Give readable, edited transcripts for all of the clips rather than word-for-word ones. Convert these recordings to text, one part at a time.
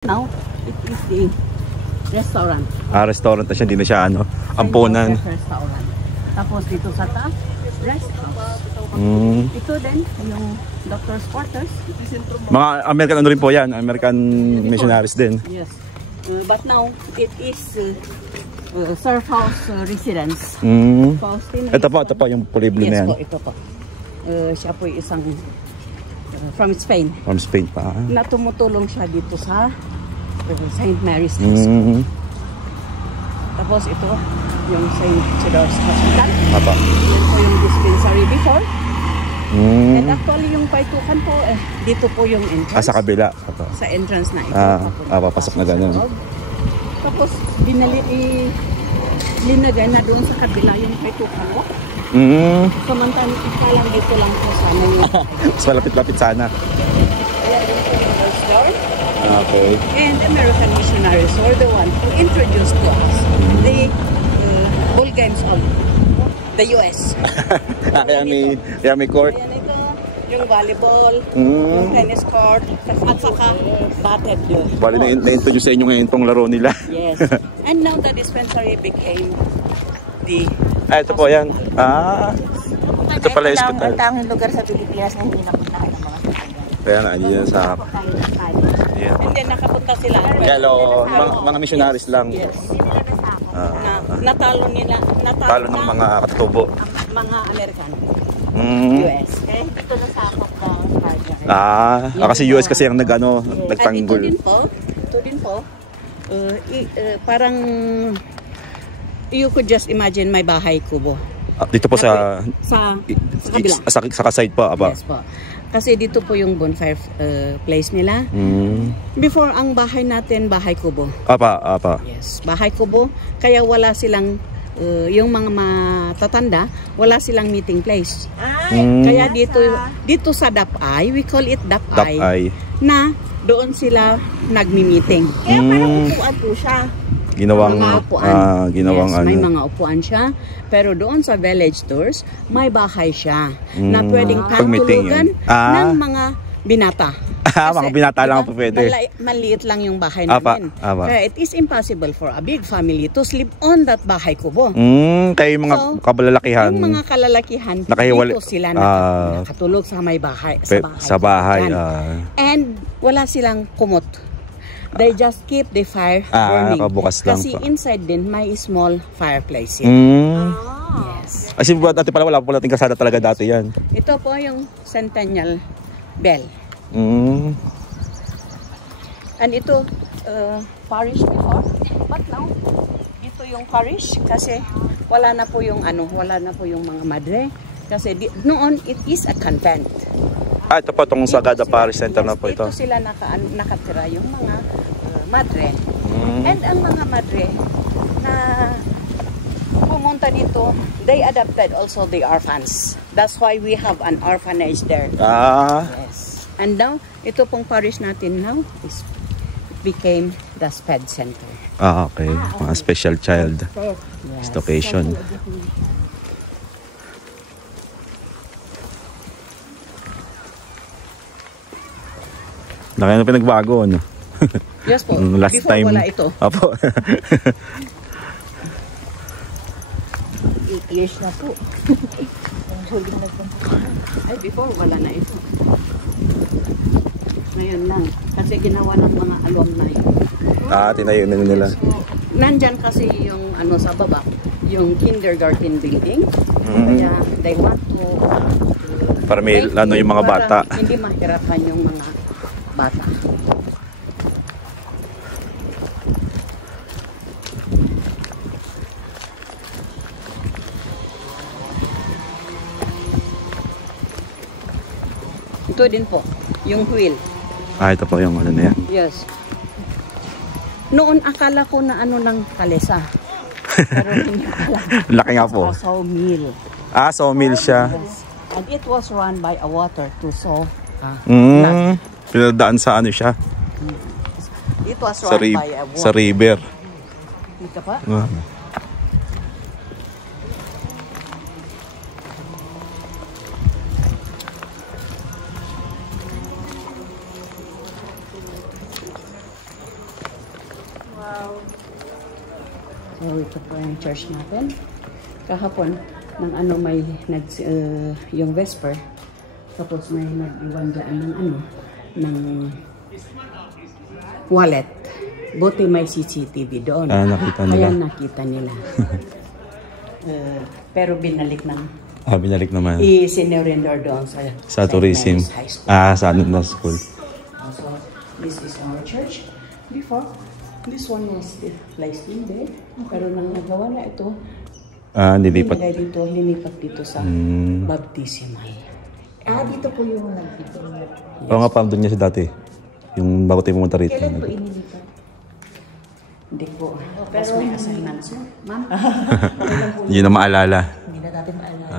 Now, it is the restaurant. Restaurant na siya, hindi na siya ampunan. Restaurant. Tapos dito sa taas, rest house. Ito din, yung doctor's quarters. Mga American rin po yan, American missionaries din. Yes. But now, it is surf house residence. Ito po yung Pulible na yan. Yes po, ito po. Siya po isang from Spain. From Spain pa. Na tumutulong siya dito sa St. Mary's Hospital. Tapos ito, yung St. Theodore's Hospital. Apa. Yan po yung dispensary before. And actually yung paitukan po, dito po yung entrance. Sa kabila. Apa. Sa entrance na ito. Papasok na ganyan. Tapos linagay na doon sa kabila yung paitukan po. Samantalang ikalang dito lang po sana yung mas malapit-lapit sana. Ayan yung Theodore's door. Okay. And American missionaries were the one who introduced to us the ball games of the US. Kaya may court. Ayan ito, yung volleyball, yung tennis court, at saka batted. Bali na-introduce sa inyo ngayon itong laro nila. Yes. And now the dispensary became the ito po yan. Ito pala yung hospital. Ang tanging lugar sa Pilipinas na hindi napuntahan ng mga kaya na, andyan sa and then nakapunta sila. Hello, mga missionaries lang. Yes. Natalo nila. Natalo ng mga katutubo. Mga American. US. Okay? Ito nasakop na kasi US kasi ang nagtanggol. Ito din po. Parang you could just imagine my bahay kubo. Dito po sa kabila. Sa side po, apa. Yes po. Kasi dito po yung bonfire place nila. Before, ang bahay natin, bahay kubo. Apa. Yes, bahay kubo. Kaya wala silang, yung mga matatanda, wala silang meeting place. Kaya dito sa Dapay, we call it Dapay, na doon sila nagmi-meeting. Kaya parang upuan po siya. Ginawang may mga upuan siya. Pero doon sa village tours, may bahay siya na pwedeng pantulugan ng mga binata. Mga binata lang po pwede. Maliit lang yung bahay namin. Kaya it is impossible for a big family to sleep on that bahay kubo. Kaya yung mga kabalalakihan. Yung mga kalalakihan, dito sila nakatulog sa may bahay. Sa bahay. And wala silang kumot. They just keep the fire burning. Kasi inside din may small fireplace yan. Yes. Kasi dati pala wala po natin kasada talaga dati yan. Ito po yung Centennial Bell. And ito parish before. But now ito yung parish kasi wala na po yung mga madre. Kasi noon it is a convent. Ito po itong Sagada Parish Center na po ito. Dito sila nakatira yung mga madre. And ang mga madre na pumunta dito, they adopted also the orphans. That's why we have an orphanage there. Yes. And now, ito pong parish natin now became the SPED Center. Okay. Mga special child education. Laki na pinagbago, ano? Yes po. Last before time. Wala ito. Apo. 8 years na po. Ay, before wala na ito. Ngayon lang. Kasi ginawa ng mga alumni. Tinayo na nila. Nandyan kasi yung sa baba, yung kindergarten building. Kaya they want to para may yung mga bata. Hindi mahirapan yung mga bata. Ito din po, yung wheel. Ito po yung na yan. Yes. Noon akala ko na ng kalesa. Pero hindi pala. Laki nga po. Sawmill. Sawmill siya. Yes. And it was run by a water to saw. Pinadaan sa siya? It was run by a water. Sa river. Dito pa? So ito po yung church natin. Kahapon, ng ano may yung Vesper. Tapos may nag-iwan dyan ng ng wallet. Buti may CCTV doon. Nakita nila. Kaya nakita nila. Pero binalik ng Binalik naman. i-sinurrender doon Sa tourism. Sa na school. So, this is our church. Before, this one was placed in there. Pero nang nagawa na ito, Nilipat. Linipat dito sa baptismal. Dito po yung nagdito. Oo nga, parang doon niya siya dati. Yung bago tayo pumunta rito. Kailan po inilipat? Hindi po. Pero may assignments mo, ma'am. Yun na maalala. Hindi na natin maalala.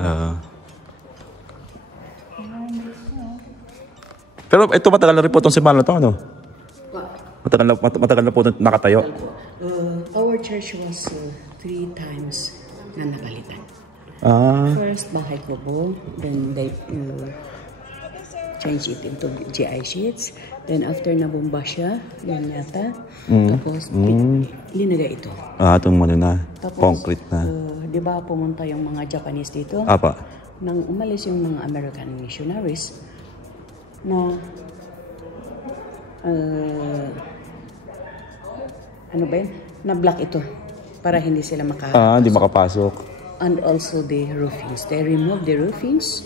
Pero ito matagal na rin po itong simbahan na ito, ano? Matagal na po nakatayo. Our church was 3 times na napalitan. First, Bahay Kubo. Then they changed it into GI sheets. Then after nabumba siya, yan yata. Tapos linagay ito. Itong ano na, Tapos, concrete na. Di ba pumunta yung mga Japanese dito? Apa. Nang umalis yung mga American missionaries na ano ba yun? Na-block ito para hindi sila Hindi makapasok. And also the roofings. They removed the roofings,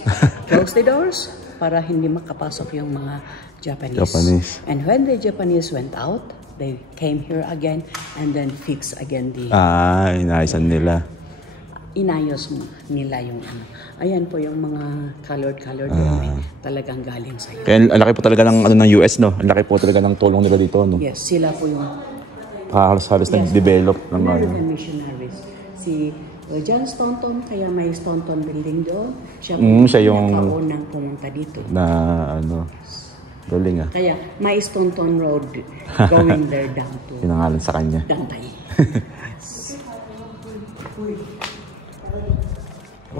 closed the doors para hindi makapasok yung mga Japanese. And when the Japanese went out, they came here again and then fixed again the... Inaayasan nila. Inayos nila yung ano. Ayan po yung mga colored talagang galing sa Kaya ang laki po talaga ng, ng US, no? Ang laki po talaga ng tulong nila dito, no? Yes, sila po yung... Halos nag-develop ng American missionaries. Si John Staunton, kaya may Staunton building doon. Siya yung nakaunang pumunta dito. Na ano, galing Kaya may Staunton Road going there down to... Pinangalan sa kanya. Dantay.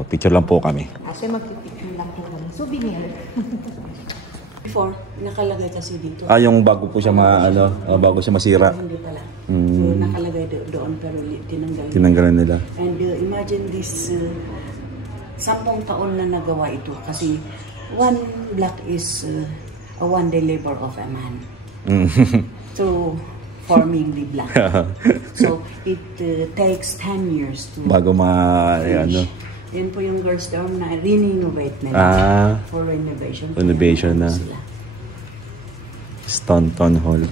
Picture lang po kami. Kasi magpipicture lang po kami. Souvenir. Before, nakalagay kasi dito. Yung bago po siya bago siya masira. Hindi pala. So, nakalagay doon pero Tinanggalan nila. And imagine this 10 taon na nagawa ito kasi one block is a one-day labor of a man. So, forming the block. So, it takes 10 years to bago finish. Yan po yung girls' dorm na re-renovate nila for renovation. Renovation na. Staunton Hall.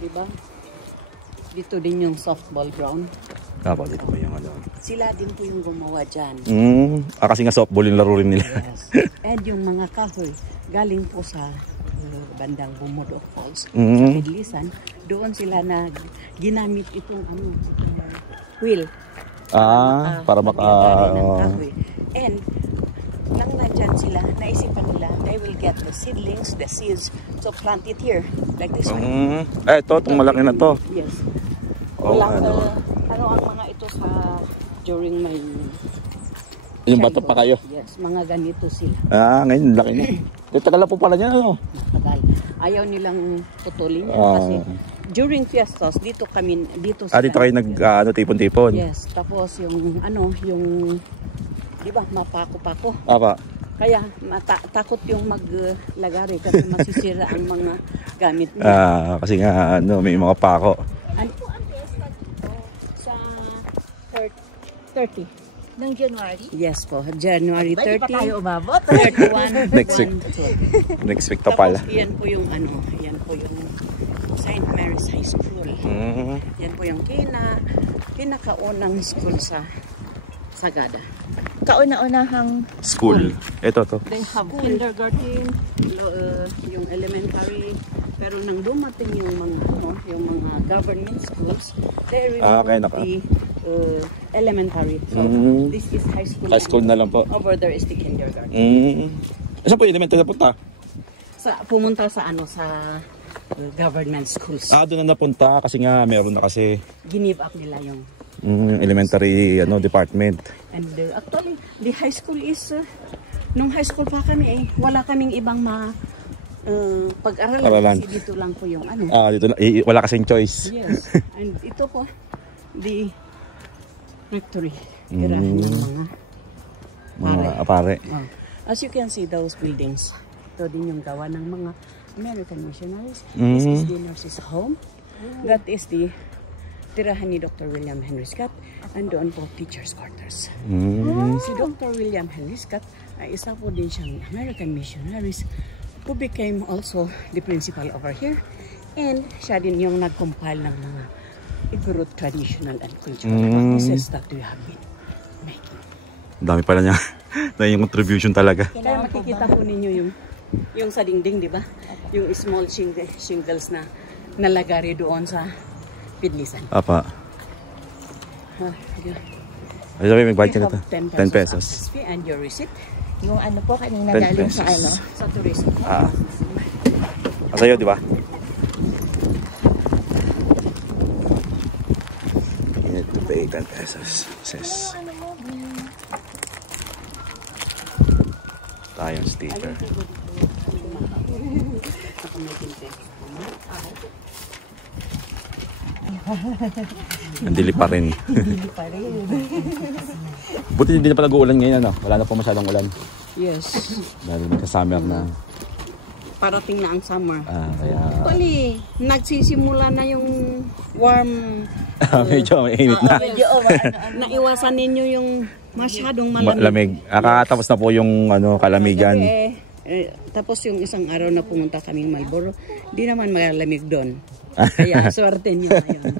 Diba? Dito din yung softball ground. Dito po yung Sila din po yung gumawa dyan. Kasi nga softball yung laro rin nila. Yes. And yung mga kahoy, galing po sa bandang Bumodok Falls, sa Pidlisan. Doon sila na ginamit itong wheel. Para ng kahoy. And nang nandyan sila, naisipan nila, they will get the seedlings, the seeds, so plant it here, like this one. Itong malaki na to. Yes. Walang, ano ang mga ito sa, during my... Yung bata pa kayo? Yes, mga ganito sila. Ngayon, laki na. Tagal na po pala niya, ano? Matagal. Ayaw nilang putulin yan kasi during fiestas, dito sila. Dito kayo tipon-tipon? Yes, tapos yung di ba, mapako-pako. Kaya takot yung maglagari kasi masisira ang mga gamit niya. Kasi nga, may mga pako. Ano po ang fiesta dito? Sa 30. Ng January? Yes po, January 30. Hindi pa tayo umabot. 31. Next week. Next week to pala. Tapos yan po yung St. Mary's High School. Yan po yung pinakaunang school sa Sagada. Kauna-unahang School. Ito to. They have kindergarten, yung elementary, pero nang dumating yung mga government schools, they removed the elementary. So this is high school. High school na lang po. Over there is the kindergarten. Saan po yung elementary na punta? Pumunta sa government schools. Doon na napunta kasi nga meron na kasi. Give up nila yung elementary department. And actually, the high school is nung high school pa kami wala kaming ibang pag-aralan. Aralan. Kasi dito lang po yung ano. Dito na, wala kasing choice. Yes. And ito po, the rectory. Tirahan ng Mga apare. As you can see, those buildings, ito din yung gawa ng mga American missionaries. This is the nurse's home. That is the tirahan ni Dr. William Henry Scott. And doon po, teacher's quarters. Si Dr. William Henry Scott ay isa po din siyang American missionaries who became also the principal over here. And siya din yung nag-compile ng mga Igorot traditional and cultural practices that we have been making. Dami pala niya. Dahil yung contribution talaga. Kaya makikita po ninyo yung sa dingding, di ba? Yung small shingles na nalagari doon sa pidlisan. Apa. Ay, sabi, magbayad ka na ito. 10 pesos. And your receipt? Yung ano po, kanina 10 galing sa ano. pesos. Sa tourism. Sa'yo, di ba? You need to pay 10 pesos. Sis. Tayong sticker. Nandili pa rin. Hindi pa rin. Buti hindi na pala uulan ngayon, ano? Wala na po masyadong ulan. Yes. Dahil magka-summer na. Parating na ang summer. Kaya... Actually, nagsisimula na yung warm. medyo mainit na. Naiwasan ninyo yung masyadong Lamig. Kakatapos na po yung kalamigan. Tapos yung isang araw na pumunta kaming Marlboro, di naman malamig doon. Kaya swerte niyo na yun.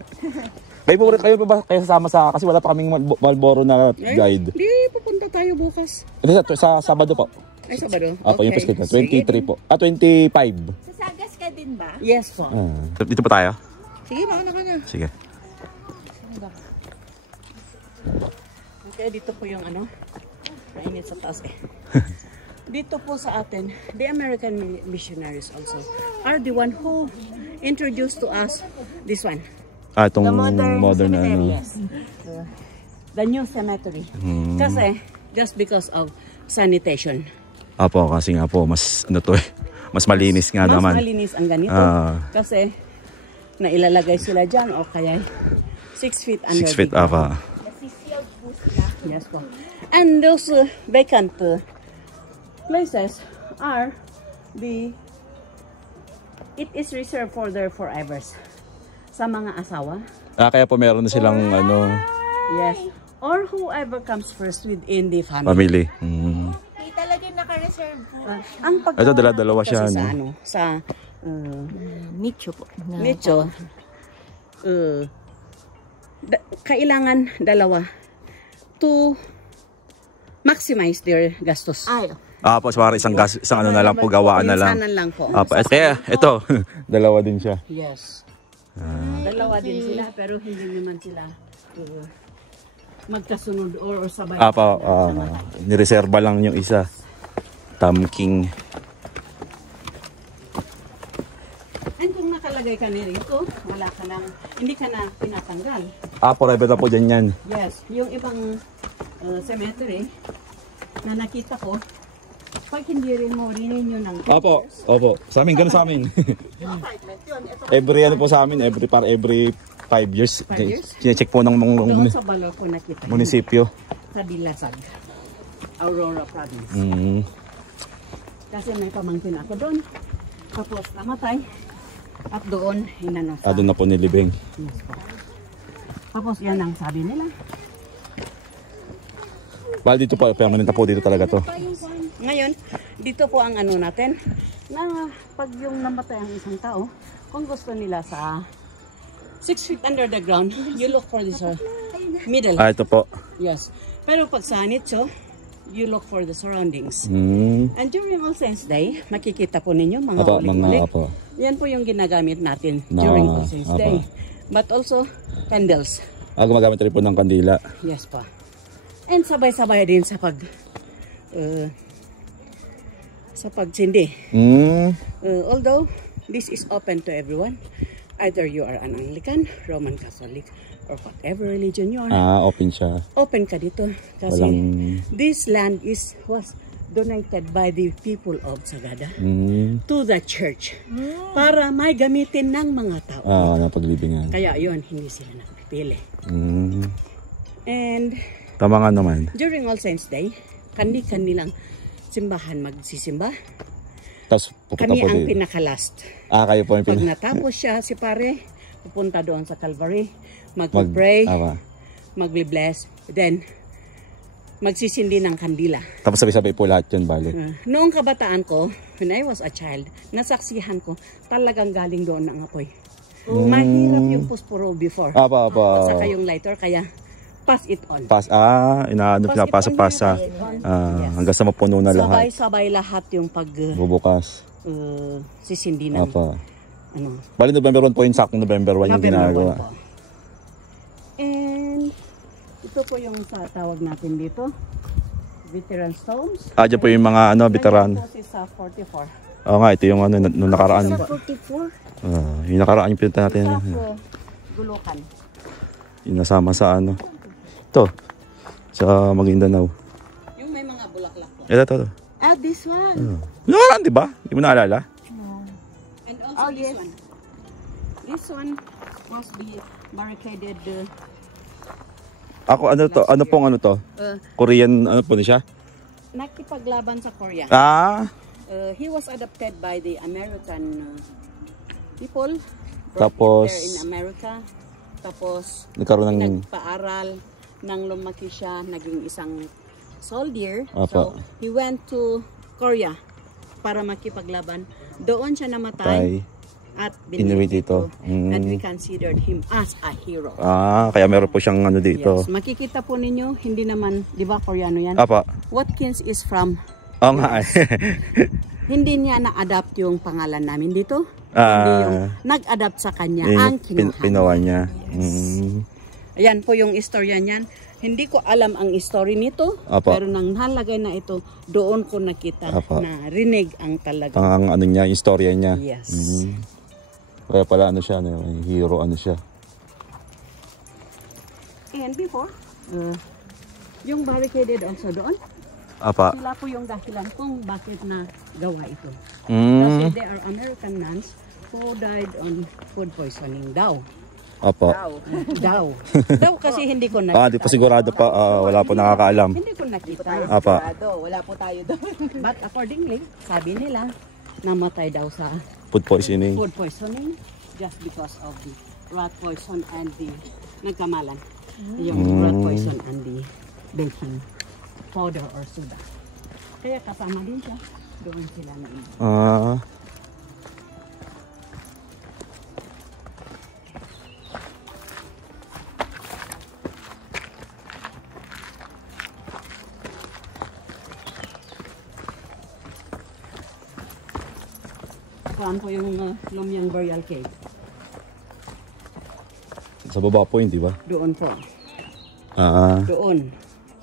Kayo pa ba kayo sasama sa, kasi wala pa kaming Marlboro na guide. Di, pupunta tayo bukas. Sa Sabado po. Ay, Sabado? Yung Paskita. 23 po. 25. Sasagas ka din ba? Yes po. Dito pa tayo? Sige, mauna ka na. Sige. Okay, dito po yung mainit sa taas eh. Dito po sa atin, the American missionaries also are the one who introduced to us this one. Itong modern yes. The new cemetery. Kasi, just because of sanitation. Apo, kasi nga po, mas mas malinis nga naman. Mas malinis ang ganito. Kasi, nailalagay sila dyan o kaya 6 feet under 6 feet, apa. Yes po. And those vacant places are it is reserved for their forevers. Sa mga asawa. Kaya po meron na silang Yes. Or whoever comes first within the family. family. Hindi talaga naka-reserve po. Ang Ito, dala-dalawa siya, sa Nicho po. nicho, kailangan dalawa to maximize their gastos. Ay. Po, so isang na lang po, gawaan na lang. Minsanan lang po. Kaya, ito, dalawa din siya. Yes. Dalawa din sila, pero hindi naman sila magkasunod or sabay. Nireserba lang yung isa. Tamking. And kung nakalagay ka nito, wala ka nang, hindi ka na pinatanggal. Forever na po dyan yan. Yes. Yung ibang cemetery na nakita ko, pag hindi rin mo rin ng Opo. Sa amin, ganun sa amin. every po sa amin, every 5 years. 5 years? Sinecheck po ng Doon sa Balor ko nakita. munisipyo. Sa Dilasag, Aurora Province. Kasi may pamangkin ako doon. Tapos namatay. At doon, hinanasa. Doon na po nilibing. Yes po. Tapos yan ang sabi nila. Bali dito po, permanent na po dito talaga to. Ngayon, dito po ang natin, na pag yung namatay ang isang tao, kung gusto nila sa 6 feet under the ground, you look for this middle. Ito po. Yes. Pero pag sa nicho, you look for the surroundings. And during All Saints Day, makikita po ninyo mga uling-uling. Yan po yung ginagamit natin during All Saints Day. But also, candles. Gumagamit rin po ng kandila. Yes pa. And sabay-sabay din sa pagsindi. Although this is open to everyone, either you are an Anglican, Roman Catholic, or whatever religion you are. Open siya. Open ka dito kasi this land was donated by the people of Sagada Mm. to the church para may gamitin ng mga tao. Napaglibingan. Kaya yun, hindi sila nagpipili. Mm. And Tama nga naman. during All Saints Day, kanilang simbahan magsisimba. Tapos pupunta Kami po ang din. pinaka-last. Kayo po yung Pag natapos siya, si pare, pupunta doon sa Calvary, mag-pray, mag-bless, then magsisindi ng kandila. Tapos sabay-sabay po lahat yun, bali. Noong kabataan ko, when I was a child, nasaksihan ko, talagang galing doon ang apoy. Mahirap yung puspuro before. Apa. At saka yung lighter, kaya pass it on. Inaano, pinapasa-pasa. Hanggang sa mapuno na lahat. Sabay-sabay lahat yung Bubukas. sisindi ng Apa. ano. Bali November 1 po yung saktong November 1 yung ginagawa. po. And ito po yung sa tawag natin dito. Veteran Stones. Dyan po yung mga veteran. Ganyan po si sa 44. Oo nga, ito yung nung nakaraan. Sa 44? Yung nakaraan yung pinunta natin. Sa Gulukan. Yung nasama sa Ito. Sa Maguindanao. Yung may mga bulaklak po. Ito. This one. Nakaraan, di ba? Hindi mo naalala? And also this one. This one must be barricaded. Ano pong to? Korean, po na siya? Nakipaglaban sa Korea. He was adopted by the American people. Tapos There in America. Tapos nagkaroon ng nagpaaral nang lumaki siya, naging isang soldier. Apa. So he went to Korea para makipaglaban. Doon siya namatay at inuwi dito. And we considered him as a hero. Kaya meron po siyang dito. Yes. Makikita po ninyo, hindi naman, di ba Koreano yan? Apa. Watkins is from Oo nga. hindi niya na-adapt yung pangalan namin dito. Hindi yung nag-adapt sa kanya ang kinuha. Pinawa niya. Ayan po yung istorya niyan. Hindi ko alam ang story nito. Apa. Pero nang nalagay na ito, doon ko nakita Apa. na rinig ang talaga. Ang niya, yung istorya niya. Yes. Kaya pala siya, hero siya. And before, yung barricaded also doon, Apa. sila po yung dahilan kung bakit na gawa ito. Kasi they are American nuns who died on food poisoning daw. Apa. Daw kasi hindi ko nakita. Di pa sigurado pa. Wala po nakakaalam. Hindi ko nakita. Apa. Wala po tayo doon. But accordingly, sabi nila, namatay daw sa Food poisoning. food poisoning just because of the rat poison and the nagkamalan. Yung rat poison and the baking powder or soda. Kaya kasama din siya. Doon sila na Saan po yung Lumyang Burial Cave? Sa baba po yun, di ba? Doon po. Doon.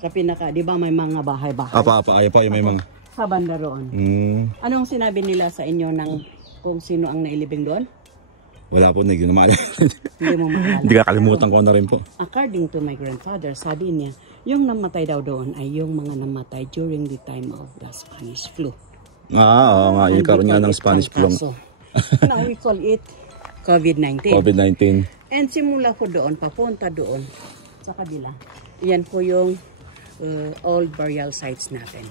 Sa pinaka, di ba may mga bahay-bahay? Apa. Ayaw pa, yung may mga. Sa banda roon. Anong sinabi nila sa inyo ng kung sino ang nailibing doon? Wala po, hindi ko na maalala. Hindi mo maalala. Hindi kakalimutan ko na rin po. According to my grandfather, sabi niya, yung namatay daw doon ay yung mga namatay during the time of the Spanish flu. Oo nga, yung karoon nga ng Spanish flu. Now we call it COVID-19. COVID-19. And simula po doon, papunta doon sa kabila. Yan po yung old burial sites natin.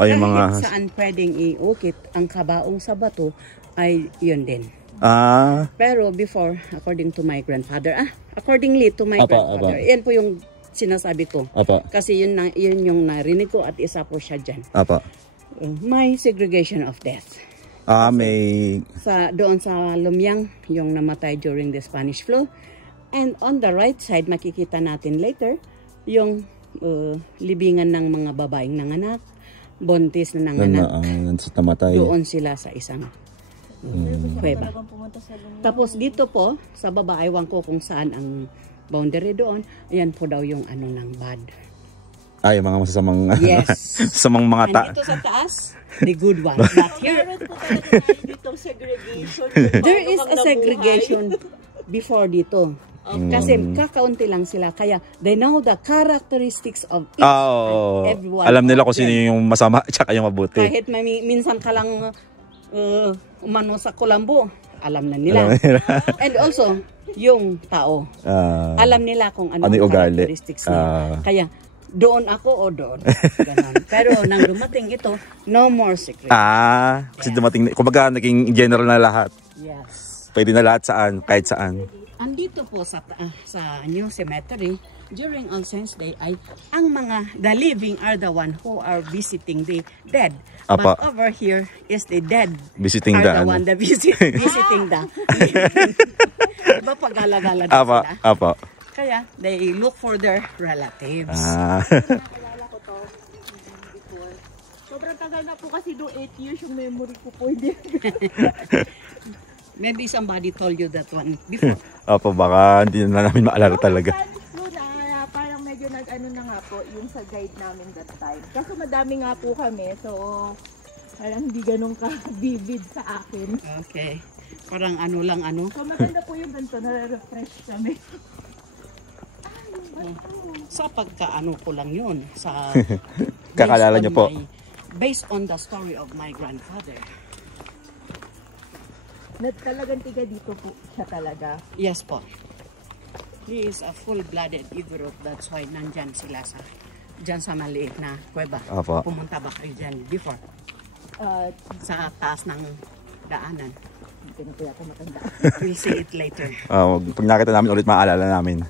Ay mga. Kahit saan pwedeng iukit ang kabaong sa bato ay yun din. Pero before, according to my grandfather, accordingly to my grandfather, yan po yung sinasabi ko. Kasi yun yung narinig ko at isa po siya dyan. May segregation of death. May doon sa Lumyang, yung namatay during the Spanish flu. And on the right side, makikita natin later, yung libingan ng mga babaeng nanganak, buntis na nanganak. Namatay. Doon sila sa isang kuweba. Tapos dito po, sa baba, aywan ko kung saan ang boundary doon. Ayan po daw yung ano ng bad. Yung mga masasamang, yes. Masamang mga dito sa taas, the good one. But here, Ditong segregation. there is a segregation before dito. Kasi kakaunti lang sila. Kaya they know the characteristics of each Oh, and everyone. alam nila kung sino yung masama at saka yung mabuti. Kahit minsan ka lang umano sa kulambo, alam na nila. And also, yung tao. Alam nila kung ano yung ang ugali. characteristics niya. Kaya, doon ako o doon. Ganon. Pero nang dumating ito, no more secret. Kasi dumating, kumbaga naging general na lahat. Yes. Pwede na lahat saan, kahit saan. Andito po sa New Cemetery, during All Saints Day ay ang the living are the one who are visiting the dead. Apa. But over here is the dead Visiting are the one that visiting the living. Diba pag-alagala din Apa, sila? apa. Kaya they look for their relatives. Naalala ko to before. Sobrang tagal na po kasi do 8 years yung memory ko po. Hindi. Maybe somebody told you that one before. Apa, baka hindi na namin maalala talaga. No, na parang medyo nag-ano na nga po yung sa guide namin that time. Kaso madami nga po kami, so parang hindi ganun ka-vivid sa akin. Okay. Parang ano lang ano. So maganda po yung ganito, nare-refresh kami. Sa pagkaano ko lang yun. Sa Kakalala niyo po. Based on the story of my grandfather. Talagang tiga dito po siya talaga. Yes po. He is a full-blooded Igorot. That's why nandyan sila dyan sa maliit na kuweba. Apa. Pumunta ba kayo dyan before? Sa taas ng daanan. Hindi na po yata matanda. We'll see it later. Pag nakita namin ulit, maalala namin.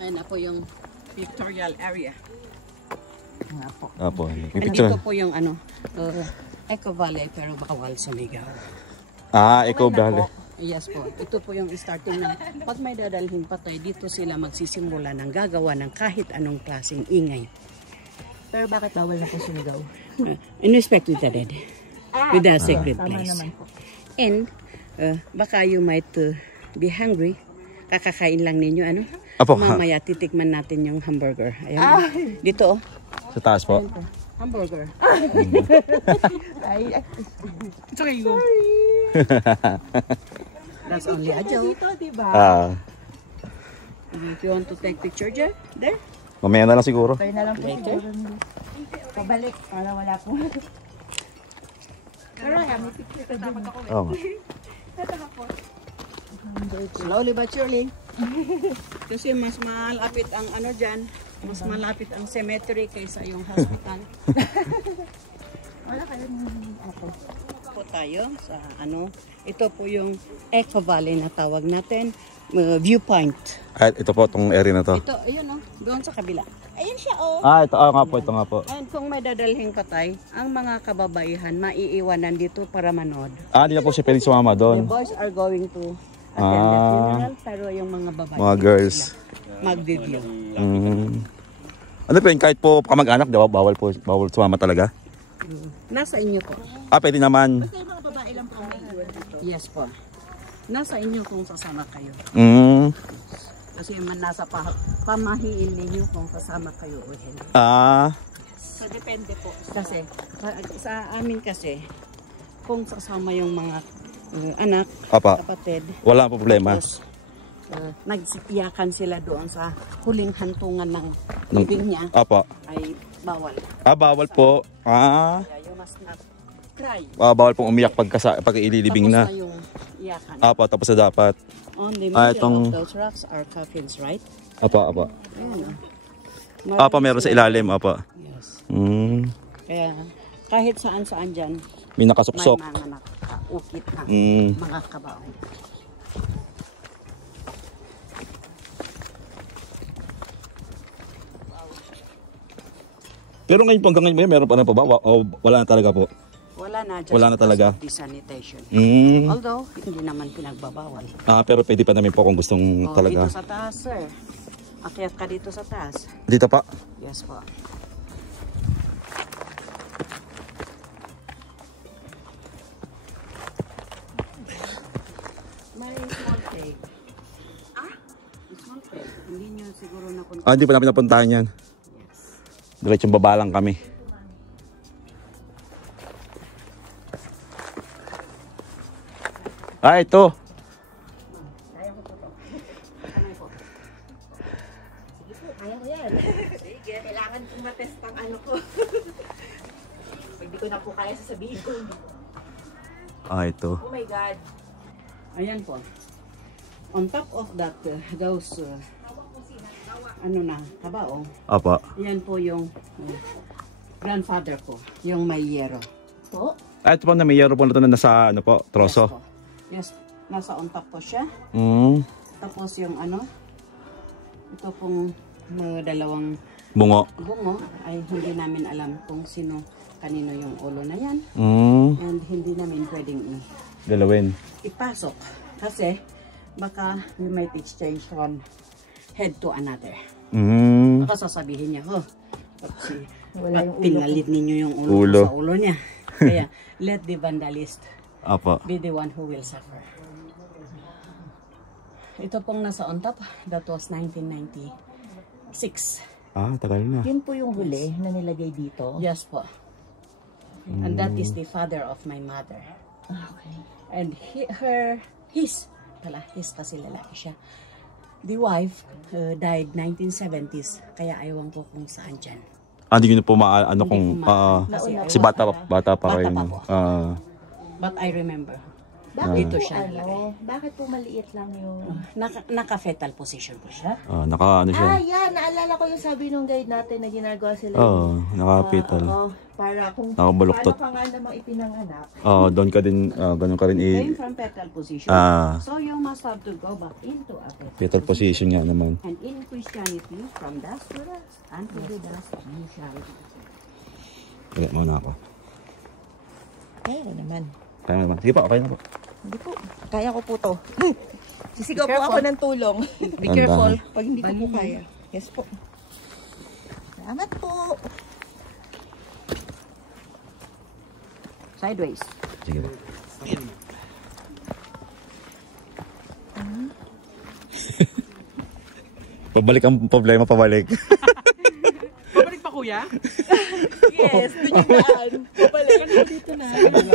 Ayan na po yung pictorial area. Nga po. Apo. Yung Dito picture. po yung Eco Valley pero bawal sumigaw. Eco Valley. Yes po. Ito po yung starting ng pag may dadalhin patay, dito sila magsisimula ng gagawa ng kahit anong klaseng ingay. Pero bakit bawal na po sumigaw? In respect with the dead. With the sacred Tama place. naman po. And baka you might be hungry. Kakakain lang ninyo ano? Apo. Mamaya titikman natin yung hamburger. Ayan. Dito Sa taas po. hamburger. Ay, Sorry. That's only a joke. dito, diba? If you want to take picture there, Mamaya na lang siguro. Tayo na lang po siguro. Pabalik, para wala po. Pero kami, picture ka din. Oo. slowly but surely. Kasi mas malapit ang ano dyan, mas malapit ang cemetery kaysa yung hospital. Wala kayo ako. Po tayo sa ano, ito po yung Eco Valley na tawag natin, viewpoint. At ito po, itong area na to. Ito, ayun doon sa kabila. Ayun siya, oh. Ito nga po, ito nga po. And kung may dadalhin patay, ang mga kababaihan maiiwanan dito para manood. Hindi na po siya pwede sumama The doon. boys are going to attend the funeral, pero yung mga babae, Mga girls. mag-video. Ano po yun, kahit po kamag-anak, diba, bawal sumama talaga? Nasa inyo po. Pwede naman. Kasi mga babae lang po kami iwan dito. Yes po. Nasa inyo kung sasama kayo. Kasi nasa pamahiin ninyo kung kasama kayo o hindi. So, depende po. Kasi sa amin kasi, kung sasama yung mga anak, kapatid, Wala po problema. tapos nagsipiyakan sila doon sa huling hantungan ng libing niya, ay bawal. Bawal po. Kaya you must not cry. Bawal pong umiyak pag ililibing Tapos na. na yung iyakan. Tapos na dapat. On the middle itong- of those rocks are coffins, right? Ayan Meron meron sa ilalim. Yes. Kaya kahit saan-saan dyan, May may nakasuksok. mga nakaukit na mga kabaong. Pero ngayon po, hanggang ngayon, meron pa rin po ba? O wala na talaga po? Wala na, just Wala na talaga. because of desanitation. Mm. Although, hindi naman pinagbabawal. Pero pwede pa namin po kung gustong talaga. Dito sa taas, sir. Akyat ka dito sa taas. Dito pa? Yes po. May small cave. Small cave. Hindi nyo siguro napunta. Hindi pa namin napuntahan yan. Diretsong baba lang kami. Ah, ito. Kaya ko po to. Sige po, kaya ko yan. Sige, kailangan kong matest ang ano ko. Pag di ko na po kaya sasabihin ko. Ah, ito. Oh my God. Ayan po. On top of that, those, ano na, kabao. Apa. Yan po yung grandfather ko, yung may yero. Po? Ah, ito po na may yero po na ito na nasa ano po, troso. Yes po. Yes, nasa on top po siya. Tapos yung ano, ito pong dalawang Bungo. bungo ay hindi namin alam kung sino, kanino yung ulo na yan. And hindi namin pwedeng Galawin. ipasok. Kasi baka we might exchange one head to another. Baka sasabihin niya, Wala yung ulo ko. pinalit ninyo yung ulo, Ulo. sa ulo niya. Kaya let the vandalist Apa. be the one who will suffer. Ito pong nasa on top, that was 1996. Ah, tagal na. Yun po yung huli na nilagay dito. Yes po. And that is the father of my mother. Okay. And his kasi lalaki siya. The wife died 1970s, kaya ayaw ko kung saan dyan. Ah, hindi ko na po ano Hindi kung ko kasi I si was, bata pa bata kayo. pa No? po. But I remember. Bakit Dito po siya bakit po maliit lang yung... naka-fetal position po siya. Naka ano siya. Yan. Naalala ko yung sabi nung guide natin na ginagawa sila. Naka-fetal. Para kung Nakabaluktot. paano ka nga namang ipinanganak. Doon ka din, ganun ka rin Came from fetal position. So you must have to go back into a fetal position nga naman. And in Christianity, from dust to dust, and to the dust, you shall. Kaya muna ako. Kaya naman. Kaya naman. Sige po, okay na po. Hindi po. Kaya ko po to. Sisigaw Be po ako careful. ng tulong. Be careful. Pag hindi ko po kaya. Yes po. Salamat po. Sideways. Sige po. Pabalik ang problema, pabalik. Pabalik pa kuya? Yes, doon yung daan. Papalik. Dito na.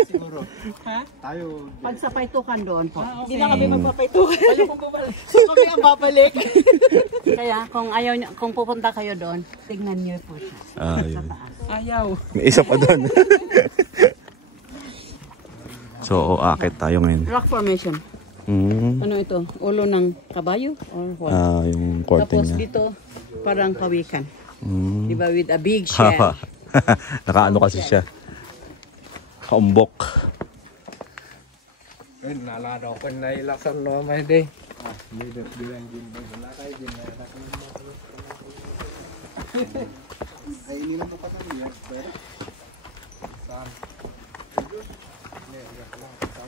Siguro. Ha? Tayo. Pag sa paitukan doon po. Hindi na kami magpapaitukan. Ayaw kong bumalik. So kami ang babalik. Kaya kung ayaw niyo, kung pupunta kayo doon, tignan niyo po siya. Yun. Ayaw. May isa pa doon. So, akit tayo ngayon. Rock formation. Ano ito? Ulo ng kabayo? Or what? Yung korte Tapos niya. dito, parang pawikan. Diba? With a big shell. Nakaano kasi siya. Kaumbok. Ay, nalala ko na ilaksan no may day.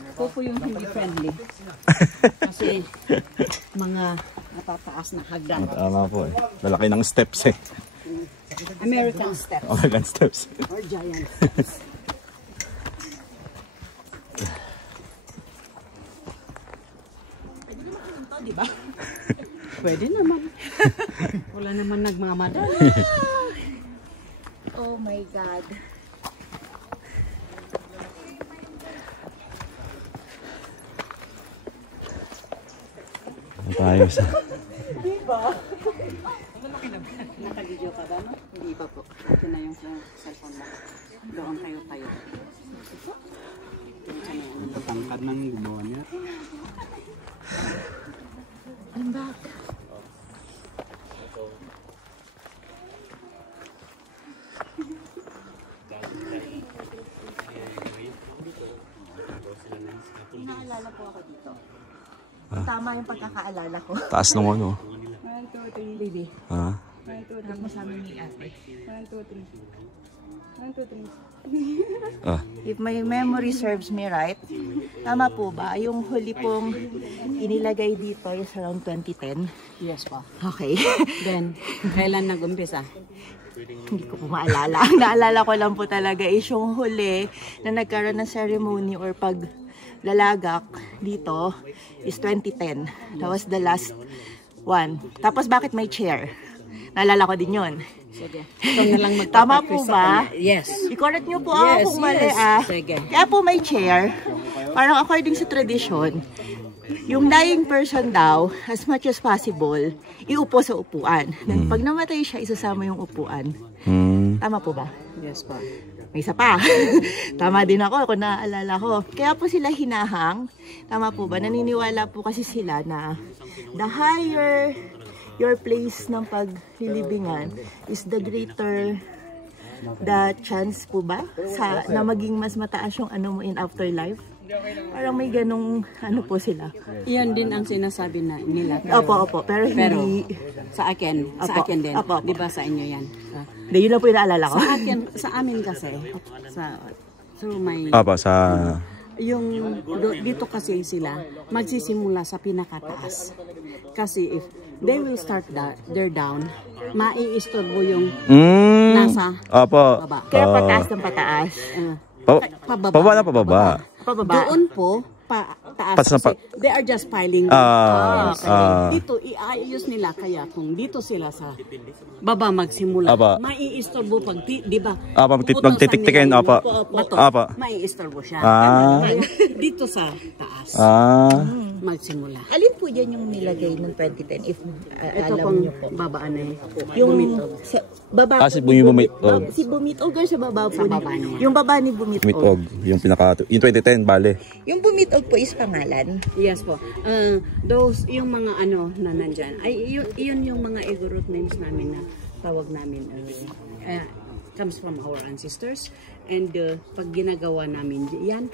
Ito po yung hindi friendly. Kasi mga natataas na hagdan. Tama po eh. Lalaki ng steps eh. American steps American steps. or giant steps. Pwede naman ito, di ba? Pwede naman. Wala naman nagmamadali. Oh my God. Tayo sa... Naka-video ka ba, no? Hindi pa po. Ito na yung cellphone mo. Doon kayo tayo. Tangkad ng gumawa niya. I'm back. Naalala po ako dito. Tama yung pagkakaalala ko. Taas nung ano. 1, 2, 3, baby. 1, 2, 3. Masama ni ate. 1, 2, 3. 1, 2, 3. If my memory serves me right, tama po ba? Yung huli pong inilagay dito is around 2010. Yes po. Okay. Then, kailan nag-umpisa? Hindi ko po maalala. Ang naalala ko lang po talaga is yung huli na nagkaroon ng ceremony or paglalagak dito is 2010. That was the last one. Tapos bakit may chair? Naalala ko din yun. Sige. Ito na lang Tama po ba? Yes. I-correct nyo po Yes, ako kung mali yes. ah. Sige. Kaya po may chair parang according sa tradition, yung dying person daw, as much as possible, iupo sa upuan. Then pag namatay siya, isasama yung upuan. Tama po ba? Yes po. May isa pa. Tama din ako kung naaalala ko. Kaya po sila hinahang. Tama po ba? Naniniwala po kasi sila na the higher your place ng paglilibingan is the greater the chance po ba na maging mas mataas yung ano mo in afterlife. Parang may ganong ano po sila. Iyan din ang sinasabi nila. Opo. Pero hindi. Sa akin din. Opo. Di ba sa inyo yan? Hindi, yun lang po yung naalala ko. Sa amin kasi, through my... Sa... Dito kasi sila, magsisimula sa pinakataas. Kasi if they will start they're down, maiistorbo yung nasa baba. Kaya pataas ng pataas. Pababa na pababa. Doon po, taas kasi they are just piling. Dito, iayos nila kaya kung dito sila sa baba magsimula, maiistorbo pag, di ba? Magtitikin, maiistorbo siya. Dito sa taas. Magsimula. Alin po yan yung nilagay ng 2010? If ito alam pong niyo po. babaan na Yung bumitog. baba si Bumitog. Si Bumitog or sa baba po? Sa baba niya. Yung baba ni Bumitog. Bumitog. Yung yung 2010, bale. Yung Bumitog po is pangalan? Yes po. Those, yung mga ano na nandyan, ay yun yung mga Igorot names namin na tawag namin. Comes from our ancestors. And pag ginagawa namin yan,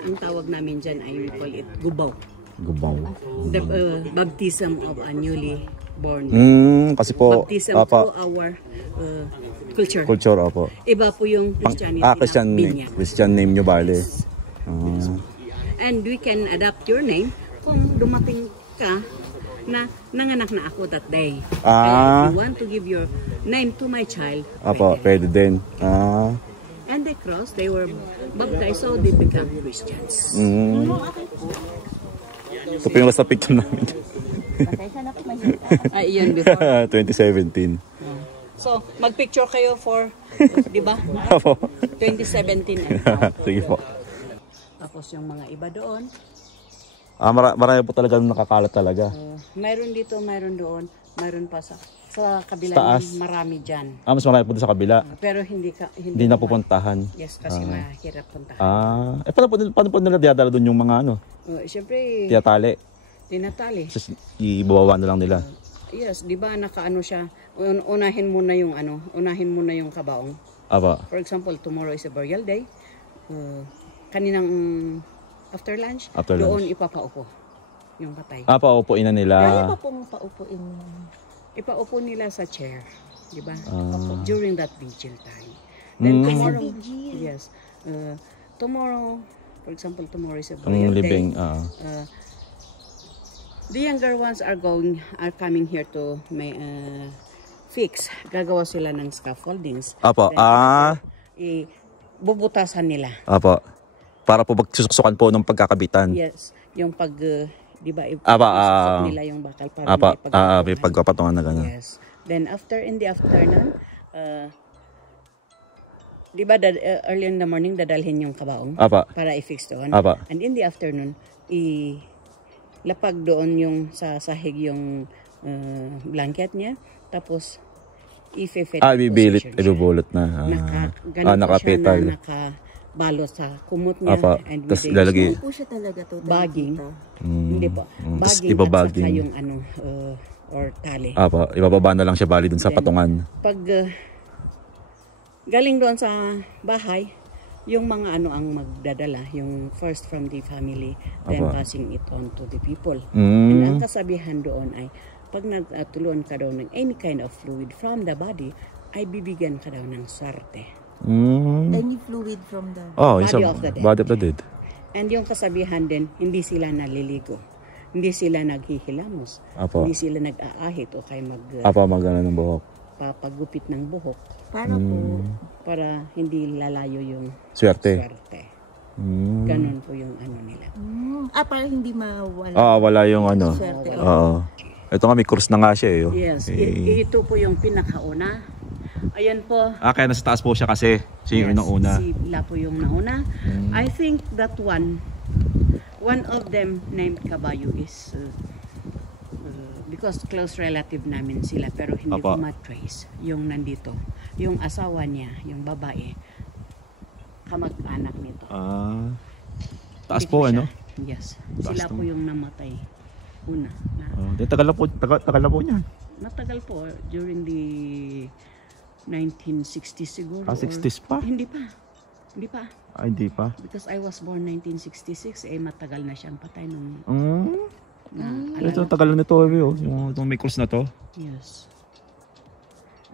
ang tawag namin dyan ay we call it gubaw. Gubaw. The baptism of a newly born. Kasi po, baptism to our culture. Culture, opo. Iba po yung Christianity. Christian name nyo, bale. And we can adapt your name kung dumating ka na nanganak na ako that day. Kaya if you want to give your name to my child, pwede din. And they crossed, they were baptized, so they become Christians. Ito po yung last na picture namin. Iyan before. 2017. So, magpicture kayo for, di ba? 2017. Sige po. Tapos yung mga iba doon. Marami po talaga nakakalat talaga. Mayroon dito, mayroon doon, mayroon pa sa kabila. Taas. Marami dyan. Mas marami po sa kabila. Pero Hindi na pupuntahan. Yes, kasi mahirap puntahan. Paano po nila diadala doon yung mga ano? Siyempre, tinatali. Ibababa na lang nila. Yes, di ba nakaano siya, unahin mo na yung kabaong. For example, tomorrow is a burial day. Kaninang after lunch, doon ipapaupo yung patay. Paupuin na nila. Kaya pa pong paupuin? Ipaupo nila sa chair, di ba? During that vigil time. Then tomorrow, yes. Tomorrow, for example, tomorrow is a burial day. The younger ones are coming here to fix. Gagawa sila ng scaffoldings. Bubutasan nila. Para po magsusuksukan po ng pagkakabitan. Yes. Yung pag, di ba, isusok nila yung bakal para may pagpapatungan na gano'n. Yes. Then in the afternoon, di ba, early in the morning, dadalhin yung kabaong para i-fix doon. And in the afternoon, lapag doon yung sa sahig yung blanket niya. Tapos, i-fit. Ibubulot na. Nakapital. Nakabalot sa kumot niya. And tapos lalagay. Hindi po siya talaga to. Bagging. Hindi po. Bagging at saka yung or tali. Ibababa na lang siya bali dun sa patungan. Pag galing doon sa bahay, yung mga ang magdadala, yung first from the family, then passing it on to the people. And ang kasabihan doon ay, pag nagtulon ka daw ng any kind of fluid from the body, ay bibigyan ka daw ng swerte. Any fluid from the body of the dead. And yung kasabihan din, hindi sila naliligo. Hindi sila naghihilamos. Hindi sila nag-aahit o kaya magana ng buhok. Papagupit ng buhok. Para hindi lalayo yung swerte. Ganun po yung nila. Para hindi mawala. Wala yung swerte. Ito nga, may course na nga siya. Yes. Ito po yung pinakauna. Ayan po. Kaya nasa taas po siya kasi. Siya yung una. Sila po yung nauna. I think that one One of them named Caballo is because close relative namin sila pero hindi ko Apa. ma-trace yung nandito. Yung asawa niya, yung babae, kamag-anak nito. Taas Hindi po, ko siya- ano? Yes. Taas Sila to. po yung namatay. Una. Tagal na po niyan. Matagal po during the 1960s siguro. 60s pa? Hindi pa. Hindi pa. Hindi pa. Because I was born 1966, matagal na siyang patay nung Ito, tagal na nito, yung itong may cross na to. Yes.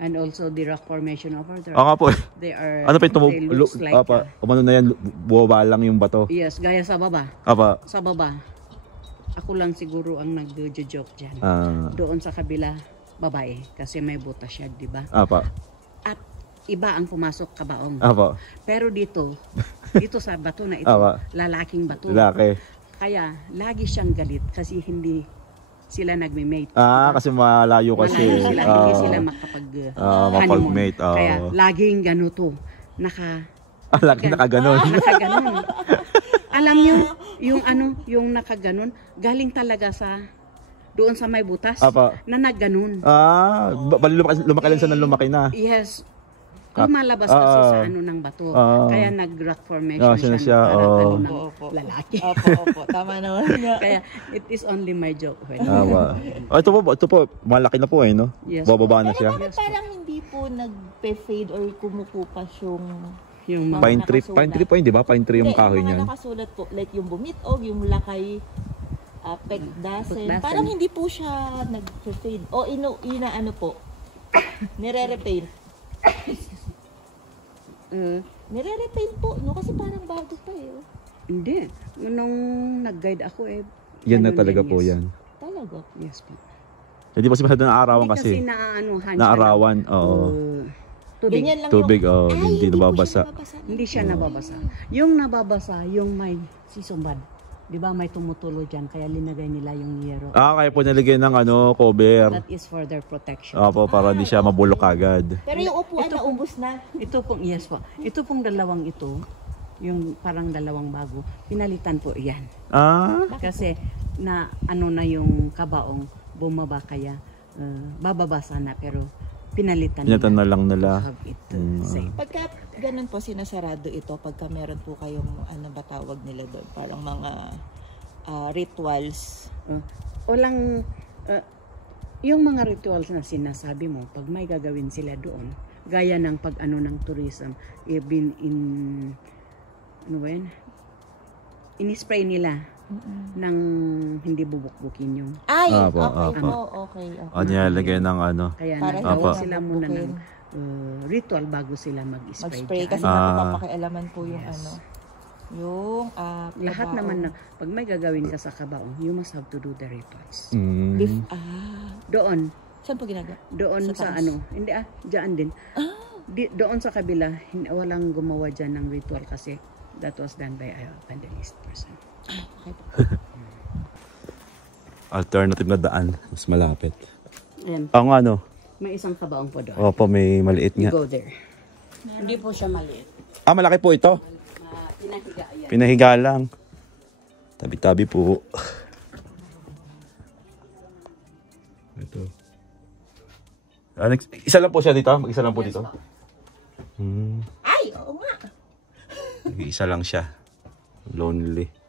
And also the rock formation over there. Nga po. They are, Ano pa ito? they looks like, Umano na yan, buwaba lang yung bato. yes, gaya sa baba. Apa. Sa baba. Ako lang siguro ang nag-joke dyan. Doon sa kabila, babae. Kasi may butas siya, di ba? Apa. At iba ang pumasok kabaong. Apa. Pero dito sa bato na ito, Apa. lalaking bato. Laki. Kaya lagi siyang galit kasi hindi sila nagme-mate. Kasi malayo kasi. Malayo sila, hindi sila mapag-mate. honeymoon. Kaya laging ganito. Lagi nakaganon. Nakaganon. Alam niyo, yung nakaganon, galing talaga sa doon sa may butas Apa. na nagganon. Lumaki lang siya ng lumaki na. Yes. Lumalabas kasi sa ng bato. Kaya nag-rock formation siya. Parang ng lalaki. Opo. Tama naman niya. Kaya it is only my joke. Ito po, malaki na po no? Yes. Bababa na siya. Bakit parang hindi po nag-fade or kumukupas yung Yung Pine tree po, hindi ba? Pine tree yung kahoy niyan. niyan. Nakasulat po, like yung bumitog, yung lakay, pekdasen. Parang hindi po siya nag-fade. O inaano po, nire-repaint. Nire-repaint po, no? Kasi parang bago pa Hindi. Nung nag-guide ako Yan na ganun talaga din, po yes. yan. Talaga. Yes po. Hindi pa masyado naarawan Hindi kasi. kasi naaanuhan Naarawan, siya ng, oo. tubig. Ganyan lang Tubig, yung... hindi po nababasa. siya nababasa. Hindi siya nababasa. Yung nababasa, yung may sisumbad. Di ba may tumutulo dyan, kaya linagay nila yung yero. Kaya po nilagay ng cover. That is for their protection. Opo, para di siya mabulok agad. Pero yung upuan na ubos na. Ito pong, yes po. Ito pong dalawang ito, yung parang dalawang bago, pinalitan po yan. Kasi na na yung kabaong bumaba kaya bababa sana pero pinalitan na lang nila. Have it safe. Pagka ganun po sinasarado ito, pagka meron po kayong ano ba tawag nila doon, parang mga rituals. Walang yung mga rituals na sinasabi mo, pag may gagawin sila doon, gaya ng pag ng tourism, in in-spray nila ng hindi bubukbukin yung Ay, Apo, okay apo. po, okay. Nilalagay ng kaya Para nagawa hindi sila na muna ng bubukbukin. ritual bago sila mag-spray. Mag-spray dyan. kasi napapakialaman po yung Yes. yung Lahat kabaong. naman na pag may gagawin ka sa kabaong, you must have to do the rituals. Doon, Saan po ginagawa? doon Sa sa, taas? hindi diyan din. Doon sa kabila, walang gumawa dyan ng ritual kasi that was done by a evangelist person. Okay po. Alternative na daan, mas malapit. Ayan, Ang may isang kabaong po doon. opo, may maliit You nga. go there. Hindi po siya maliit. Malaki po ito. Pinahiga yan. Pinahiga lang. Tabi-tabi po. Ito. Isa lang po siya dito? Mag-isa lang po dito? Ay, oo nga. Isa lang siya. Lonely.